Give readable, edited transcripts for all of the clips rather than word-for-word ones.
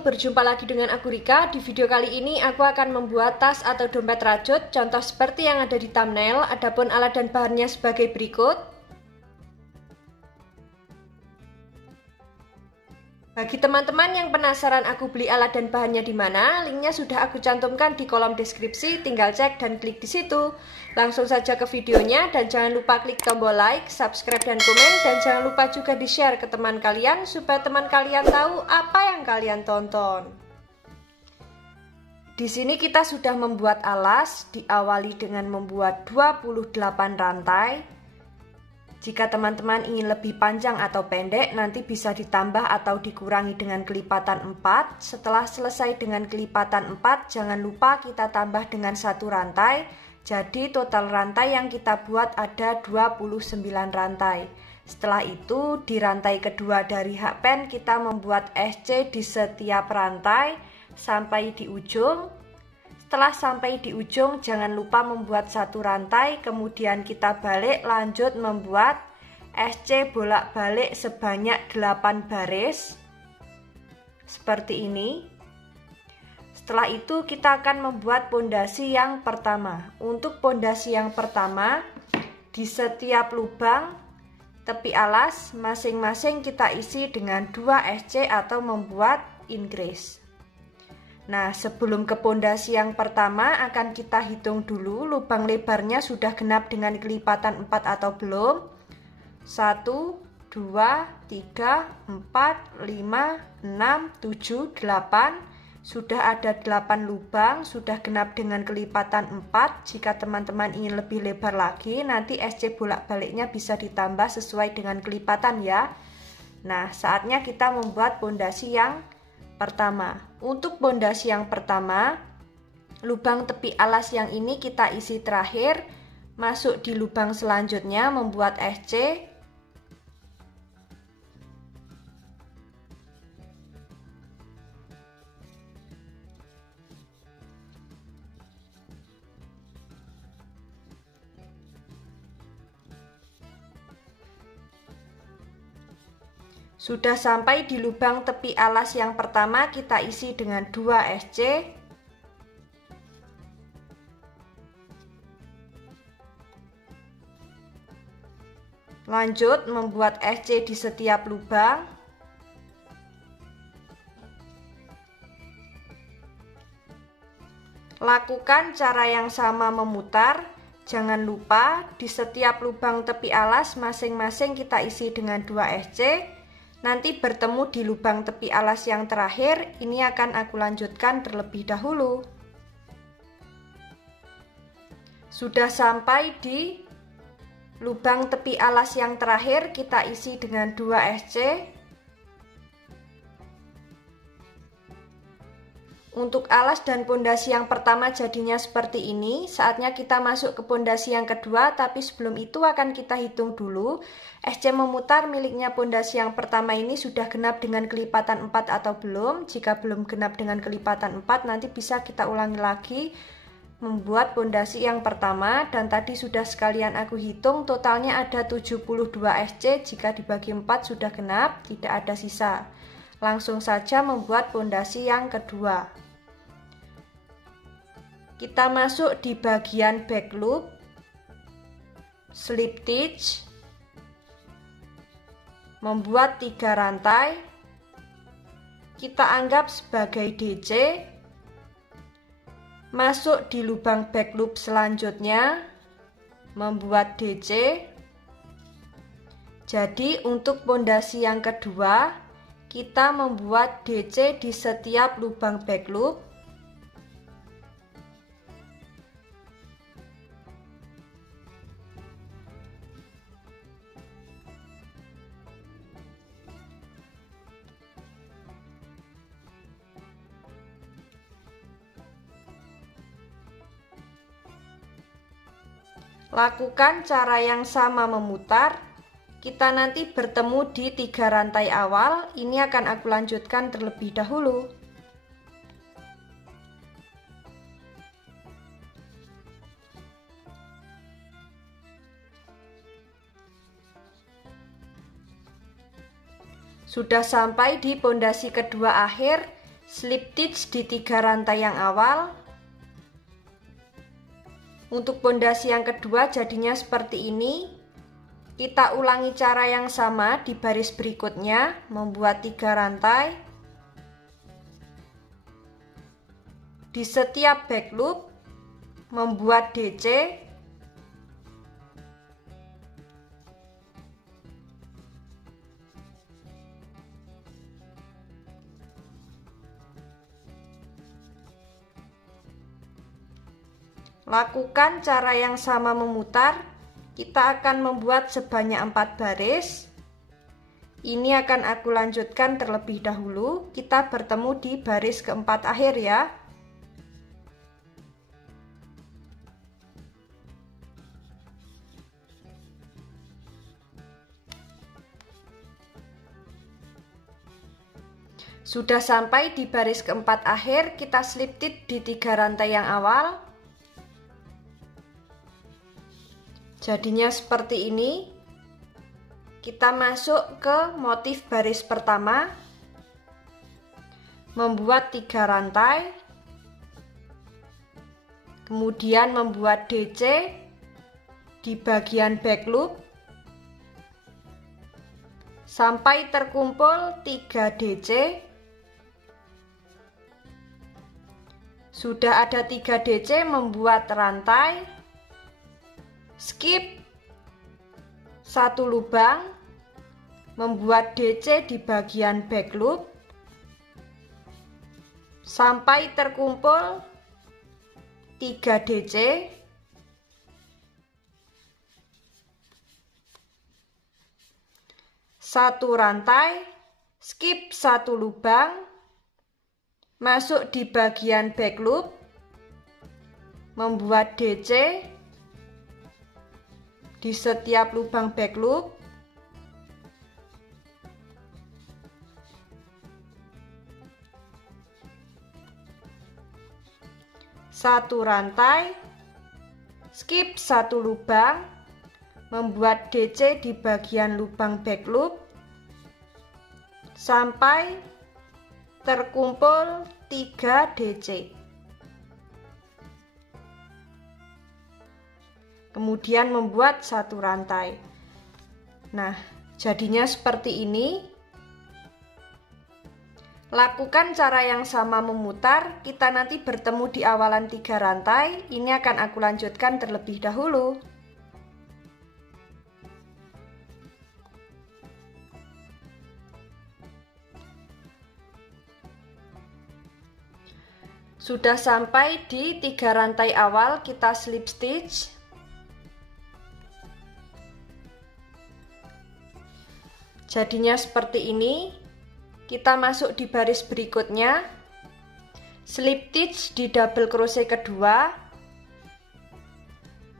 Assalamualaikum, berjumpa lagi dengan aku Rika. Di video kali ini aku akan membuat tas atau dompet rajut, contoh seperti yang ada di thumbnail. Adapun alat dan bahannya sebagai berikut. Bagi teman-teman yang penasaran aku beli alat dan bahannya di mana, linknya sudah aku cantumkan di kolom deskripsi, tinggal cek dan klik di situ. Langsung saja ke videonya dan jangan lupa klik tombol like, subscribe dan komen, dan jangan lupa juga di-share ke teman kalian supaya teman kalian tahu apa yang kalian tonton. Di sini kita sudah membuat alas, diawali dengan membuat 28 rantai. Jika teman-teman ingin lebih panjang atau pendek, nanti bisa ditambah atau dikurangi dengan kelipatan 4. Setelah selesai dengan kelipatan 4, jangan lupa kita tambah dengan 1 rantai. Jadi total rantai yang kita buat ada 29 rantai. Setelah itu, di rantai kedua dari hakpen kita membuat SC di setiap rantai sampai di ujung. Setelah sampai di ujung, jangan lupa membuat 1 rantai, kemudian kita balik lanjut membuat SC bolak-balik sebanyak 8 baris seperti ini. Setelah itu kita akan membuat pondasi yang pertama. Untuk pondasi yang pertama, di setiap lubang tepi alas masing-masing kita isi dengan 2 SC atau membuat increase. Nah, sebelum ke pondasi yang pertama akan kita hitung dulu lubang lebarnya sudah genap dengan kelipatan 4 atau belum. 1, 2, 3, 4, 5, 6, 7, 8. Sudah ada 8 lubang, sudah genap dengan kelipatan 4. Jika teman-teman ingin lebih lebar lagi, nanti SC bolak-baliknya bisa ditambah sesuai dengan kelipatan ya. Nah, saatnya kita membuat pondasi yang pertama. Untuk pondasi yang pertama, lubang tepi alas yang ini kita isi terakhir, masuk di lubang selanjutnya membuat SC. Sudah sampai di lubang tepi alas yang pertama, kita isi dengan 2 SC. Lanjut membuat SC di setiap lubang. Lakukan cara yang sama memutar. Jangan lupa di setiap lubang tepi alas masing-masing kita isi dengan 2 SC. Nanti bertemu di lubang tepi alas yang terakhir, ini akan aku lanjutkan terlebih dahulu. Sudah sampai di lubang tepi alas yang terakhir, kita isi dengan 2 SC. Untuk alas dan pondasi yang pertama jadinya seperti ini. Saatnya kita masuk ke pondasi yang kedua, tapi sebelum itu akan kita hitung dulu SC memutar miliknya pondasi yang pertama ini sudah genap dengan kelipatan 4 atau belum. Jika belum genap dengan kelipatan 4, nanti bisa kita ulangi lagi membuat pondasi yang pertama, dan tadi sudah sekalian aku hitung totalnya ada 72 SC. Jika dibagi 4 sudah genap, tidak ada sisa. Langsung saja membuat pondasi yang kedua. Kita masuk di bagian back loop, slip stitch, membuat 3 rantai. Kita anggap sebagai DC. Masuk di lubang back loop selanjutnya, membuat DC. Jadi untuk pondasi yang kedua, kita membuat DC di setiap lubang back loop. Lakukan cara yang sama memutar. Kita nanti bertemu di 3 rantai awal. Ini akan aku lanjutkan terlebih dahulu. Sudah sampai di pondasi kedua akhir. slip stitch di 3 rantai yang awal. Untuk pondasi yang kedua jadinya seperti ini. Kita ulangi cara yang sama di baris berikutnya, membuat 3 rantai. Di setiap back loop membuat DC. Lakukan cara yang sama memutar. Kita akan membuat sebanyak 4 baris. Ini akan aku lanjutkan terlebih dahulu. Kita bertemu di baris keempat akhir ya. Sudah sampai di baris keempat akhir, kita slip stitch di 3 rantai yang awal. Jadinya seperti ini. Kita masuk ke motif baris pertama, membuat 3 rantai, kemudian membuat DC di bagian back loop sampai terkumpul 3 DC. Sudah ada 3 DC, membuat rantai, skip 1 lubang, membuat DC di bagian back loop sampai terkumpul 3 DC. Satu rantai, skip 1 lubang, masuk di bagian back loop, membuat DC di setiap lubang back loop. Satu rantai, skip 1 lubang, membuat DC di bagian lubang back loop sampai terkumpul 3 DC. Kemudian membuat 1 rantai. Nah, jadinya seperti ini. Lakukan cara yang sama memutar. Kita nanti bertemu di awalan 3 rantai. Ini akan aku lanjutkan terlebih dahulu. Sudah sampai di 3 rantai awal, kita slip stitch. Jadinya seperti ini. Kita masuk di baris berikutnya, slip stitch di double crochet kedua,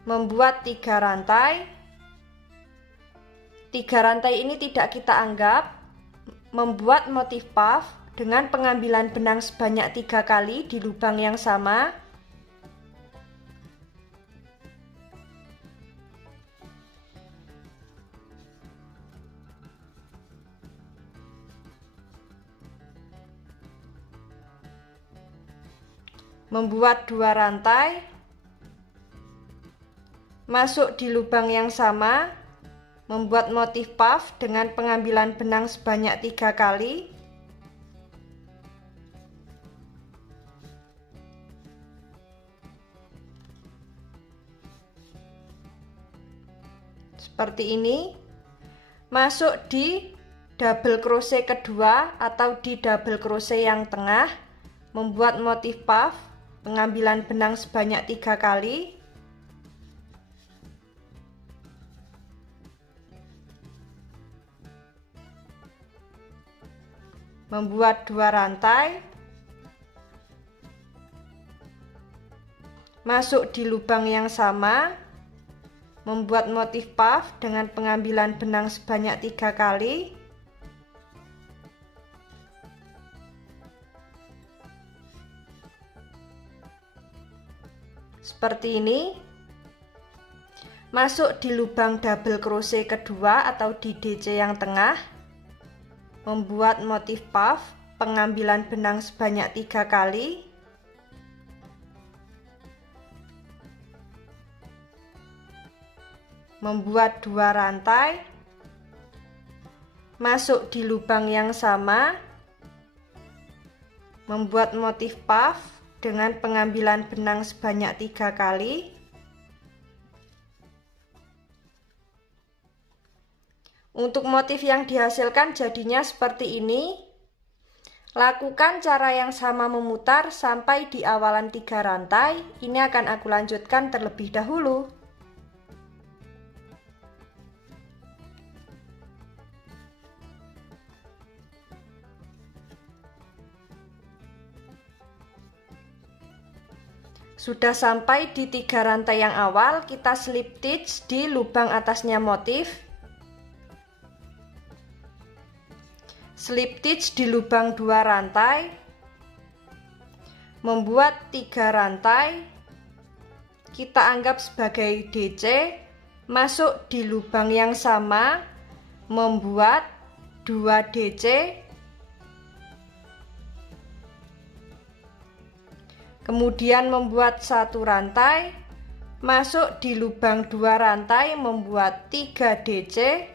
membuat 3 rantai. 3 rantai ini tidak kita anggap. Membuat motif puff dengan pengambilan benang sebanyak 3 kali di lubang yang sama. Membuat 2 rantai, masuk di lubang yang sama, membuat motif puff dengan pengambilan benang sebanyak 3 kali. Seperti ini. Masuk di double crochet kedua atau di double crochet yang tengah, membuat motif puff, pengambilan benang sebanyak 3 kali. Membuat 2 rantai. Masuk di lubang yang sama, membuat motif puff dengan pengambilan benang sebanyak 3 kali. Seperti ini. Masuk di lubang double crochet kedua atau di DC yang tengah, membuat motif puff pengambilan benang sebanyak 3 kali. Membuat 2 rantai. Masuk di lubang yang sama. Membuat motif puff dengan pengambilan benang sebanyak 3 kali. Untuk motif yang dihasilkan jadinya seperti ini. Lakukan cara yang sama memutar sampai di awalan 3 rantai. Ini akan aku lanjutkan terlebih dahulu. Sudah sampai di 3 rantai yang awal, kita slip stitch di lubang atasnya motif. Slip stitch di lubang 2 rantai. Membuat 3 rantai. Kita anggap sebagai DC. Masuk di lubang yang sama. Membuat 2 DC. Kemudian membuat 1 rantai, masuk di lubang 2 rantai, membuat 3 DC.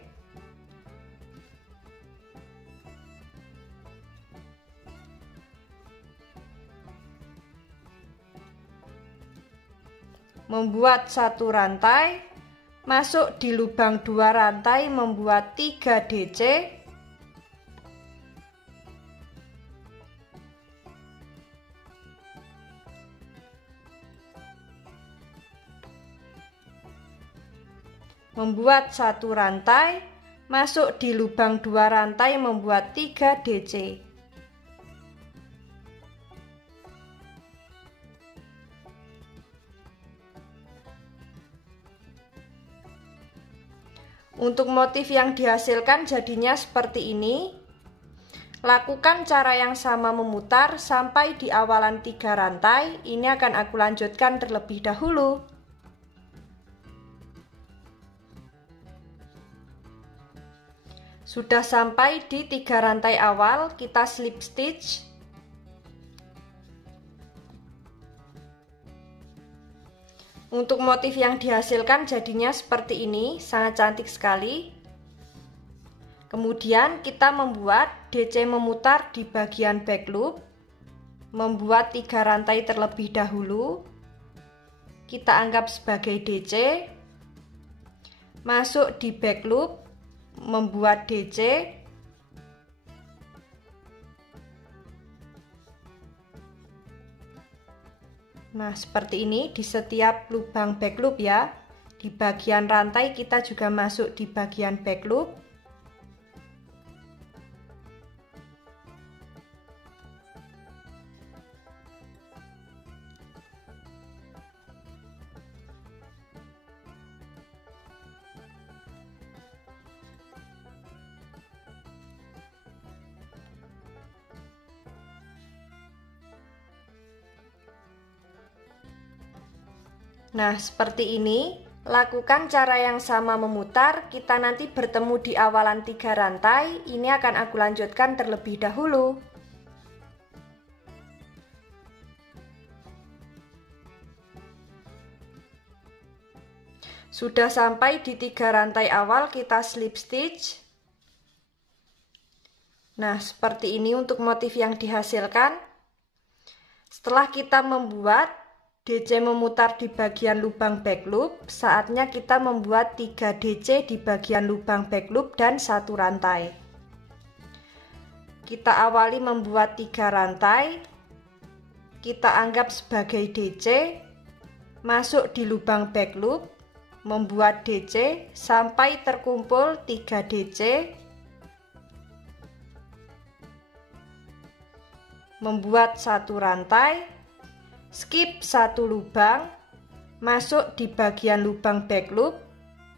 Membuat 1 rantai, masuk di lubang 2 rantai, membuat 3 DC. Membuat 1 rantai, masuk di lubang 2 rantai, membuat 3 DC. Untuk motif yang dihasilkan jadinya seperti ini. Lakukan cara yang sama memutar sampai di awalan 3 rantai. Ini akan aku lanjutkan terlebih dahulu. Sudah sampai di 3 rantai awal, kita slip stitch. Untuk motif yang dihasilkan jadinya seperti ini, sangat cantik sekali. Kemudian kita membuat DC memutar di bagian back loop. Membuat 3 rantai terlebih dahulu. Kita anggap sebagai DC. Masuk di back loop. Membuat DC. Nah, seperti ini di setiap lubang back loop ya. Di bagian rantai kita juga masuk di bagian back loop. Nah, seperti ini. Lakukan cara yang sama memutar. Kita nanti bertemu di awalan 3 rantai. Ini akan aku lanjutkan terlebih dahulu. Sudah sampai di 3 rantai awal, kita slip stitch. Nah, seperti ini untuk motif yang dihasilkan. Setelah kita membuat DC memutar di bagian lubang back loop, saatnya kita membuat 3 DC di bagian lubang back loop dan 1 rantai. Kita awali membuat 3 rantai. Kita anggap sebagai DC. Masuk di lubang back loop, membuat DC sampai terkumpul 3 DC. Membuat 1 rantai. Skip 1 lubang, masuk di bagian lubang back loop,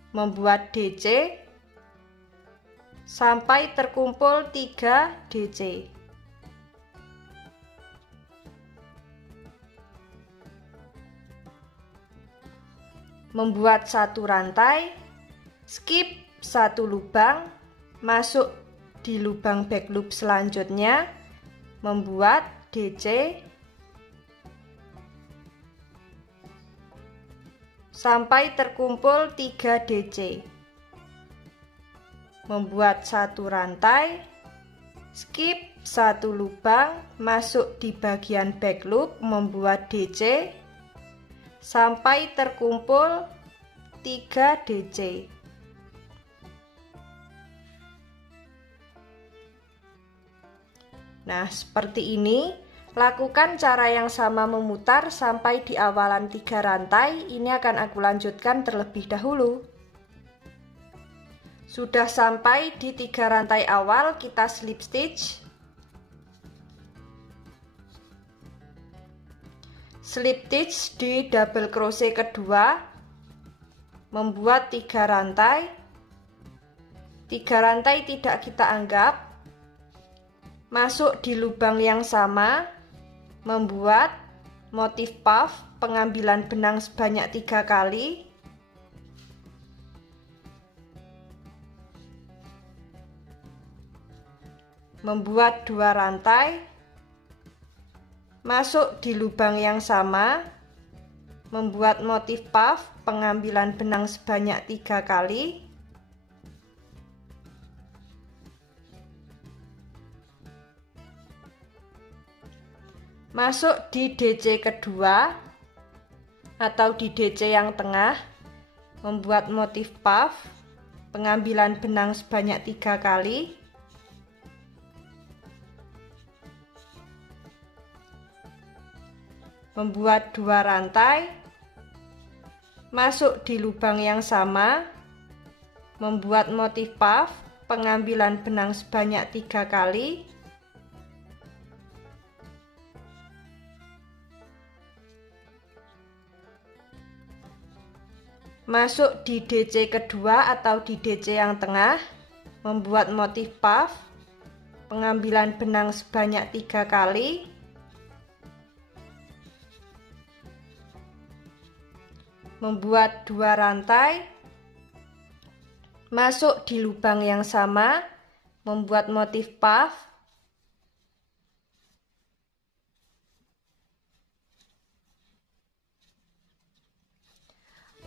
membuat DC sampai terkumpul 3 DC. Membuat 1 rantai, skip 1 lubang, masuk di lubang back loop selanjutnya, membuat DC sampai terkumpul 3 DC. Membuat satu rantai, skip satu lubang, masuk di bagian back loop, membuat DC sampai terkumpul 3 DC. Nah, seperti ini. Lakukan cara yang sama memutar sampai di awalan 3 rantai. Ini akan aku lanjutkan terlebih dahulu. Sudah sampai di 3 rantai awal, kita slip stitch. Slip stitch di double crochet kedua, membuat 3 rantai. 3 rantai tidak kita anggap. Masuk di lubang yang sama, membuat motif puff pengambilan benang sebanyak 3 kali. Membuat 2 rantai. Masuk di lubang yang sama, membuat motif puff pengambilan benang sebanyak 3 kali. Masuk di DC kedua atau di DC yang tengah, membuat motif puff pengambilan benang sebanyak 3 kali. Membuat 2 rantai. Masuk di lubang yang sama, membuat motif puff pengambilan benang sebanyak 3 kali. Masuk di DC kedua atau di DC yang tengah, membuat motif puff pengambilan benang sebanyak 3 kali. Membuat 2 rantai. Masuk di lubang yang sama, membuat motif puff.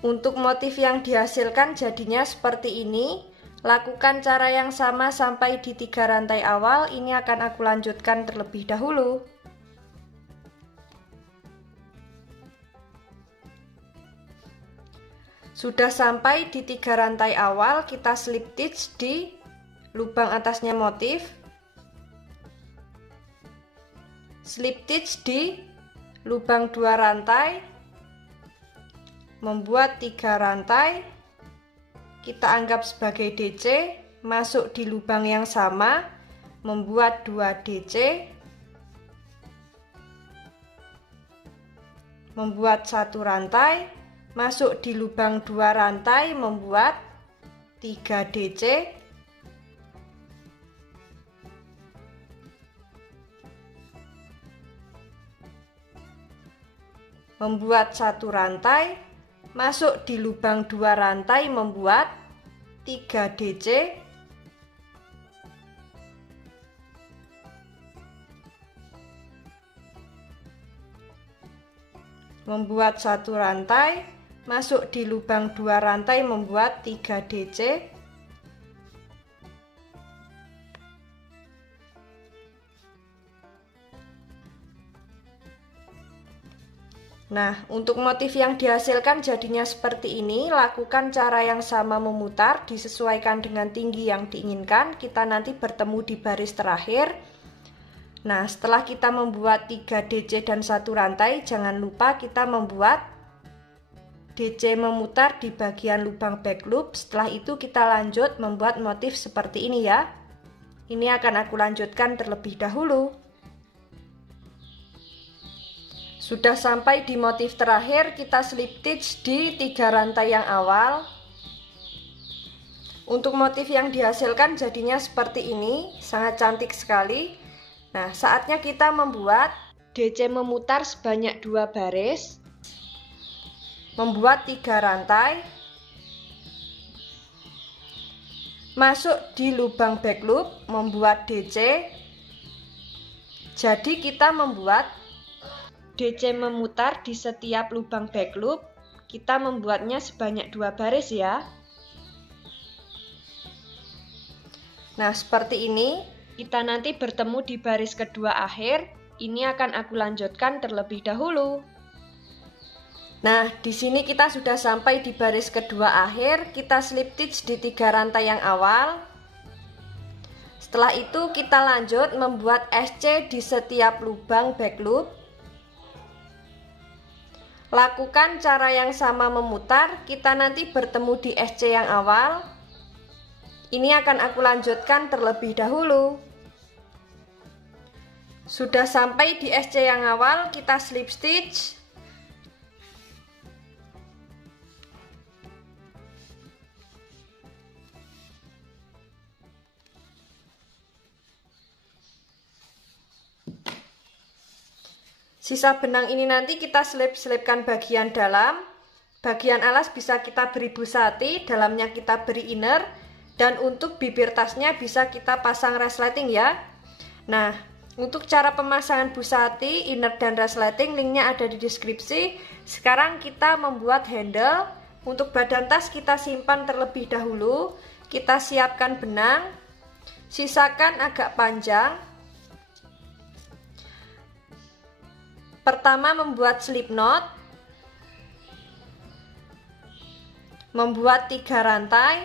Untuk motif yang dihasilkan jadinya seperti ini. Lakukan cara yang sama sampai di 3 rantai awal. Ini akan aku lanjutkan terlebih dahulu. Sudah sampai di 3 rantai awal, kita slip stitch di lubang atasnya motif. Slip stitch di lubang 2 rantai. Membuat 3 rantai, kita anggap sebagai DC, masuk di lubang yang sama, membuat 2 DC, membuat 1 rantai, masuk di lubang 2 rantai, membuat 3 DC, membuat 1 rantai, masuk di lubang 2 rantai, membuat 3 DC, membuat 1 rantai, masuk di lubang 2 rantai, membuat 3 DC. Nah, untuk motif yang dihasilkan jadinya seperti ini. Lakukan cara yang sama memutar, disesuaikan dengan tinggi yang diinginkan. Kita nanti bertemu di baris terakhir. Nah, setelah kita membuat 3 DC dan 1 rantai, jangan lupa kita membuat DC memutar di bagian lubang back loop. Setelah itu kita lanjut membuat motif seperti ini ya. Ini akan aku lanjutkan terlebih dahulu. Sudah sampai di motif terakhir, kita slip stitch di 3 rantai yang awal. Untuk motif yang dihasilkan jadinya seperti ini, sangat cantik sekali. Nah, saatnya kita membuat DC memutar sebanyak 2 baris. Membuat 3 rantai. Masuk di lubang back loop, membuat DC. Jadi kita membuat DC memutar di setiap lubang back loop. Kita membuatnya sebanyak 2 baris ya. Nah, seperti ini. Kita nanti bertemu di baris kedua akhir. Ini akan aku lanjutkan terlebih dahulu. Nah, di sini kita sudah sampai di baris kedua akhir. Kita slip stitch di 3 rantai yang awal. Setelah itu kita lanjut membuat SC di setiap lubang back loop. Lakukan cara yang sama memutar. Kita nanti bertemu di SC yang awal. Ini akan aku lanjutkan terlebih dahulu. Sudah sampai di SC yang awal, kita slip stitch. Sisa benang ini nanti kita selipkan bagian dalam. Bagian alas bisa kita beri busati, dalamnya kita beri inner. Dan untuk bibir tasnya bisa kita pasang resleting ya. Nah, untuk cara pemasangan busati, inner, dan resleting linknya ada di deskripsi. Sekarang kita membuat handle. Untuk badan tas kita simpan terlebih dahulu. Kita siapkan benang. Sisakan agak panjang. Pertama membuat slip knot. Membuat 3 rantai.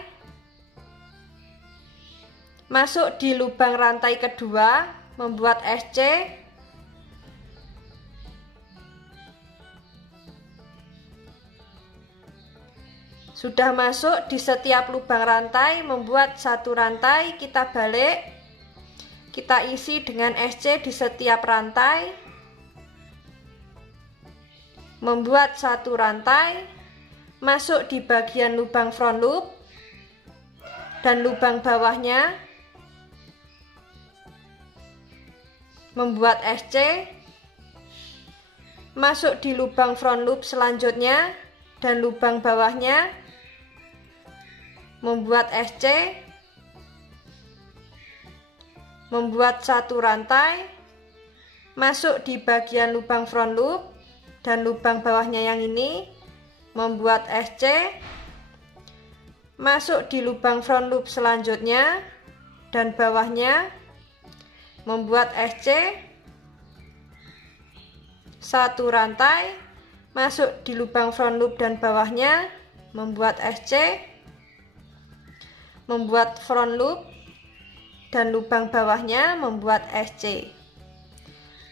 Masuk di lubang rantai kedua. Membuat SC. Sudah masuk di setiap lubang rantai, membuat 1 rantai, kita balik. Kita isi dengan SC di setiap rantai. Membuat 1 rantai, masuk di bagian lubang front loop dan lubang bawahnya. Membuat SC, masuk di lubang front loop selanjutnya dan lubang bawahnya, membuat SC, membuat 1 rantai, masuk di bagian lubang front loop dan lubang bawahnya yang ini, membuat SC, masuk di lubang front loop selanjutnya dan bawahnya, membuat SC, 1 rantai, masuk di lubang front loop dan bawahnya, membuat SC, membuat front loop dan lubang bawahnya, membuat SC,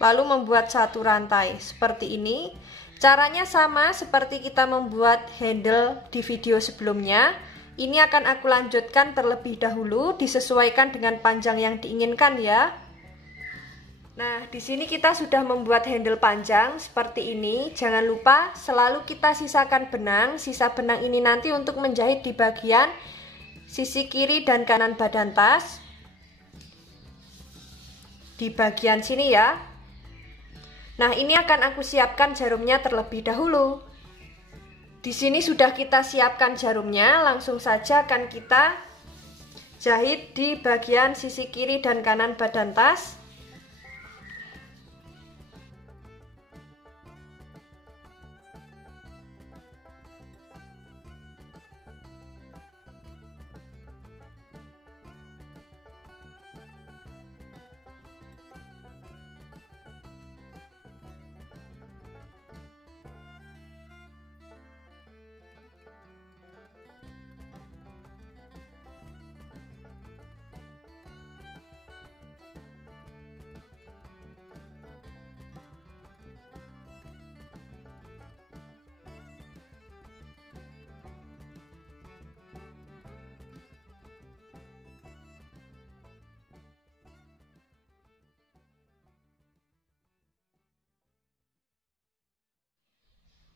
lalu membuat 1 rantai seperti ini. Caranya sama seperti kita membuat handle di video sebelumnya. Ini akan aku lanjutkan terlebih dahulu, disesuaikan dengan panjang yang diinginkan ya. Nah, di sini kita sudah membuat handle panjang seperti ini. Jangan lupa selalu kita sisakan benang. Sisa benang ini nanti untuk menjahit di bagian sisi kiri dan kanan badan tas. Di bagian sini ya. Nah, ini akan aku siapkan jarumnya terlebih dahulu. Di sini sudah kita siapkan jarumnya, langsung saja akan kita jahit di bagian sisi kiri dan kanan badan tas.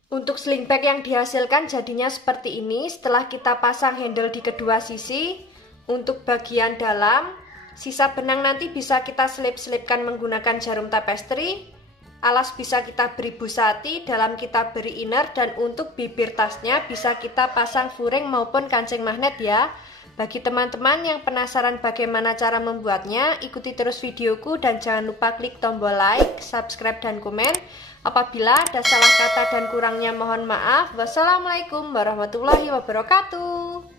Untuk sling bag yang dihasilkan jadinya seperti ini setelah kita pasang handle di kedua sisi. Untuk bagian dalam, sisa benang nanti bisa kita selip-selipkan menggunakan jarum tapestry. Alas bisa kita beri busati, dalam kita beri inner, dan untuk bibir tasnya bisa kita pasang furing maupun kancing magnet ya. Bagi teman-teman yang penasaran bagaimana cara membuatnya, ikuti terus videoku dan jangan lupa klik tombol like, subscribe, dan komen. Apabila ada salah kata dan kurangnya mohon maaf. Wassalamualaikum warahmatullahi wabarakatuh.